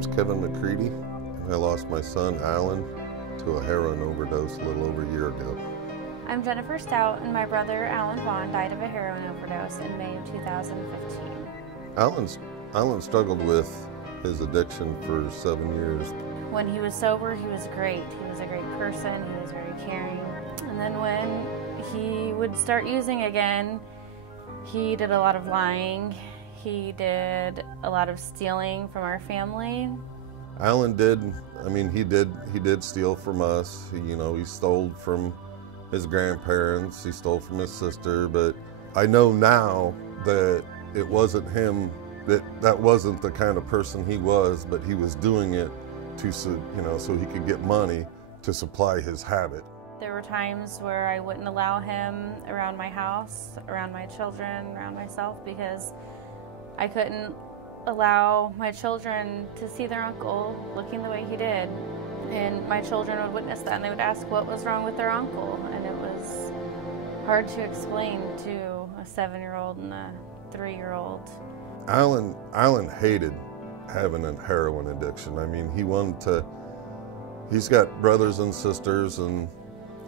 name's Kevin McCready, and I lost my son, Alan, to a heroin overdose a little over a year ago. I'm Jennifer Stout, and my brother, Alan Vaughn, died of a heroin overdose in May of 2015. Alan struggled with his addiction for 7 years. When he was sober, he was great. He was a great person. He was very caring. And then when he would start using again, he did a lot of lying. He did a lot of stealing from our family. Alan he did steal from us. He stole from his grandparents, he stole from his sister, but I know now that it wasn't him, that wasn't the kind of person he was, but he was doing it so he could get money to supply his habit. There were times where I wouldn't allow him around my house, around my children, around myself, because I couldn't allow my children to see their uncle looking the way he did. And my children would witness that, and they would ask what was wrong with their uncle. And it was hard to explain to a 7-year-old and a 3-year-old. Alan hated having a heroin addiction. He's got brothers and sisters, and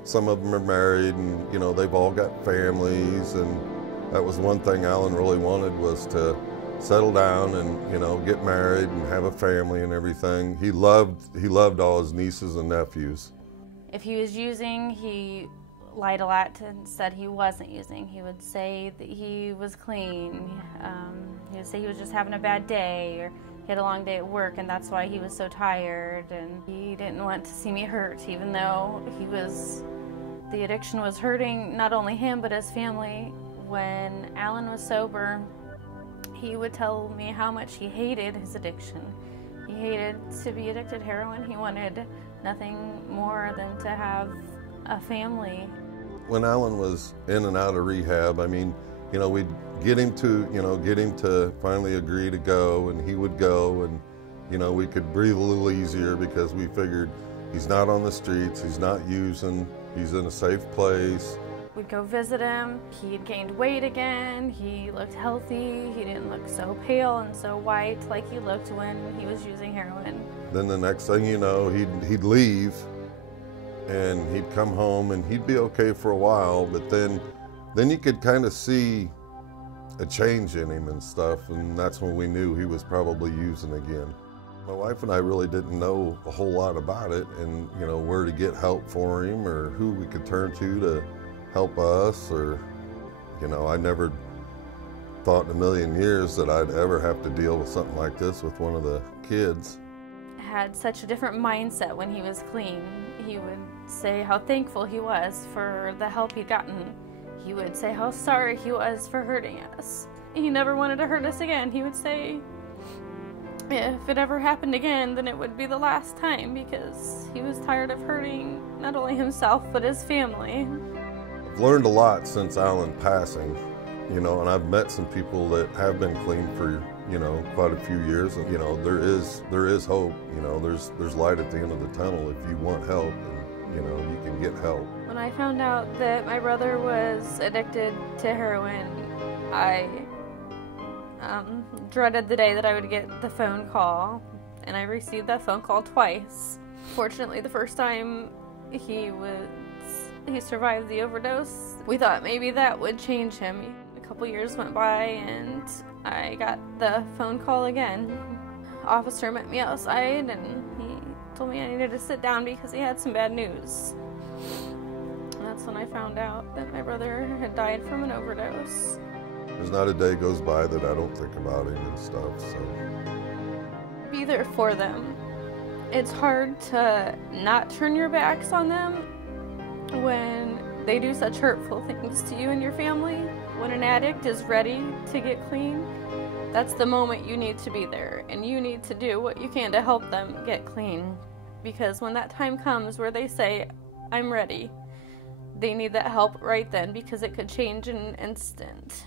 some of them are married, and they've all got families, and that was one thing Alan really wanted, was to settle down and get married and have a family and everything. He loved all his nieces and nephews. If he was using, he lied a lot and said he wasn't using. He would say that he was clean. He would say he was just having a bad day, or he had a long day at work and that's why he was so tired, and he didn't want to see me hurt, even though the addiction was hurting not only him but his family. When Alan was sober, he would tell me how much he hated his addiction. He hated to be addicted to heroin. He wanted nothing more than to have a family. When Alan was in and out of rehab, we'd get him to finally agree to go, and he would go, and we could breathe a little easier because we figured he's not on the streets, he's not using, he's in a safe place. We'd go visit him. He had gained weight again. He looked healthy. He didn't look so pale and so white like he looked when he was using heroin. Then the next thing you know, he'd leave, and he'd come home, and he'd be okay for a while, but then you could kind of see a change in him and stuff, and that's when we knew he was probably using again. My wife and I really didn't know a whole lot about it, and where to get help for him or who we could turn to help us, or I never thought in a million years that I'd ever have to deal with something like this with one of the kids. Had such a different mindset when he was clean. He would say how thankful he was for the help he'd gotten. He would say how sorry he was for hurting us. He never wanted to hurt us again. He would say if it ever happened again, then it would be the last time, because he was tired of hurting not only himself but his family. I've learned a lot since Alan passing, and I've met some people that have been clean for, quite a few years, and, there is hope, there's light at the end of the tunnel if you want help, and, you can get help. When I found out that my brother was addicted to heroin, I dreaded the day that I would get the phone call, and I received that phone call twice. Fortunately, the first time he survived the overdose. We thought maybe that would change him. A couple years went by and I got the phone call again. Officer met me outside and he told me I needed to sit down because he had some bad news. And that's when I found out that my brother had died from an overdose. There's not a day goes by that I don't think about him and stuff, so. Be there for them. It's hard to not turn your backs on them when they do such hurtful things to you and your family. When an addict is ready to get clean, that's the moment you need to be there, and you need to do what you can to help them get clean. Because when that time comes where they say, I'm ready, they need that help right then, because it could change in an instant.